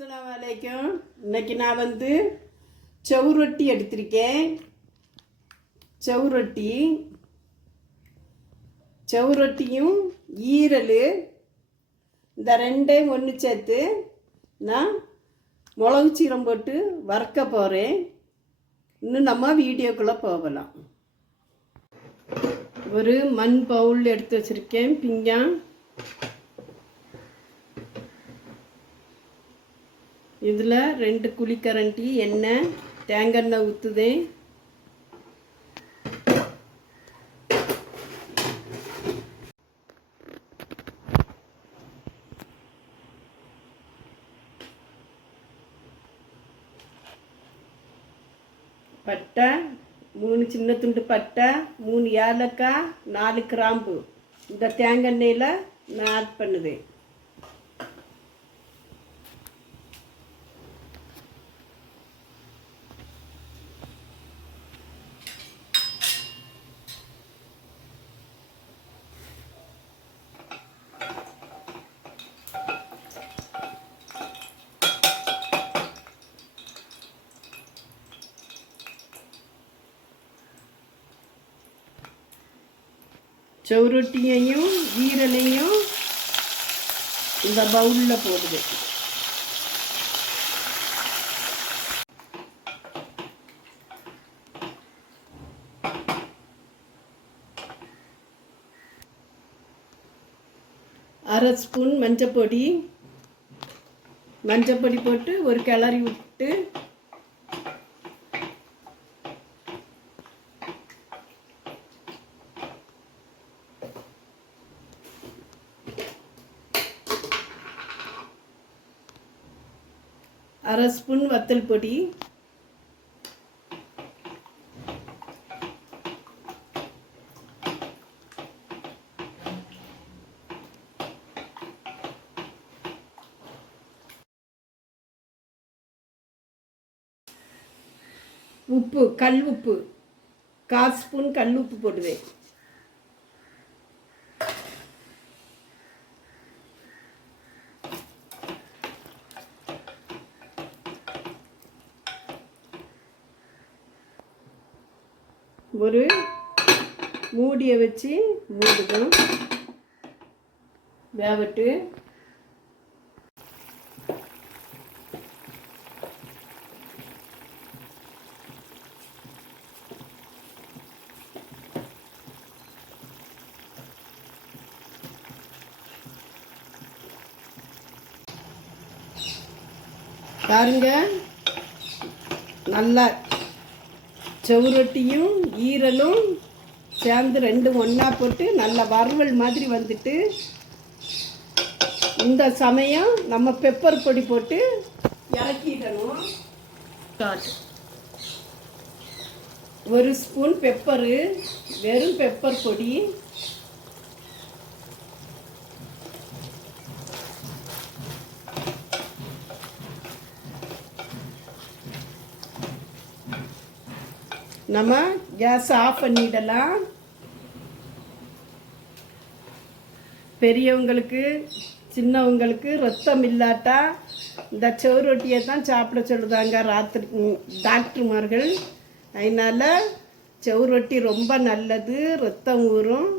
அஸ்ஸலாமு அலைக்கும். இன்னைக்கு நான் செவ்ரொட்டி எடுத்திருக்கேன். செவ்ரொட்டியும் ஈரல் இந்த ரெண்டையும் ஒன்று சேர்த்து நான் மிளகு சீரம் போட்டு வறுக்க போகிறேன். இன்னும் நம்ம வீடியோக்குள்ளே போகலாம். ஒரு மண் பவுல் எடுத்து வச்சுருக்கேன். பிஞ்சான் இதில் 2 குழிக்கரண்டி எண்ணெய், தேங்காய் ஊற்றுதேன். பட்டை 3 சின்ன துண்டு பட்டை, 3 ஏலக்காய், 4 கிராம்பு இந்த தேங்காய் எண்ணெயில் நான் ஆட் பண்ணுவேன். செவ்ரொட்டியையும் ஈரலையும் இந்த பவுலில் போடுது. அரை ஸ்பூன் மஞ்சப்பொடி போட்டு ஒரு கிளறி விட்டு அரை ஸ்பூன் வத்தல் பொடி, உப்பு, கல் உப்பு 1/4 ஸ்பூன் கல் உப்பு போடுவேன். ஒரு மூடியை வச்சு மூடுவோம். வேவட்டு பாருங்க, நல்லா செவ்ரொட்டியும் ஈரலும் சேர்ந்து 2 ஒன்றா போட்டு நல்லா வறுவல் மாதிரி வந்துட்டு, இந்த சமயம் நம்ம பெப்பர் பொடி போட்டு இறக்கிடணும். 1 ஸ்பூன் பெப்பரு, வெறும் பெப்பர் பொடி, நம்ம கேஸ் ஆஃப் பண்ணிடலாம். பெரியவங்களுக்கு சின்னவங்களுக்கு ரத்தம் இல்லாட்டா இந்த செவ்ரொட்டியை தான் சாப்பிட சொல்லுதாங்க டாக்டர்மார்கள். அதனால் செவ்ரொட்டி ரொம்ப நல்லது, ரத்தம் ஊறும்,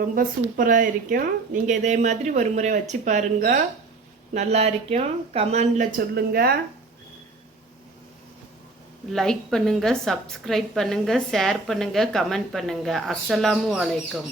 ரொம்ப சூப்பராக இருக்கும். நீங்கள் இதே மாதிரி ஒரு முறை வச்சு பாருங்க, நல்லா இருக்கும். கமெண்டில் சொல்லுங்கள். லைக் பண்ணுங்கள், சப்ஸ்கிரைப் பண்ணுங்கள், ஷேர் பண்ணுங்கள், கமெண்ட் பண்ணுங்கள். அஸ்ஸலாமு அலைக்கும்.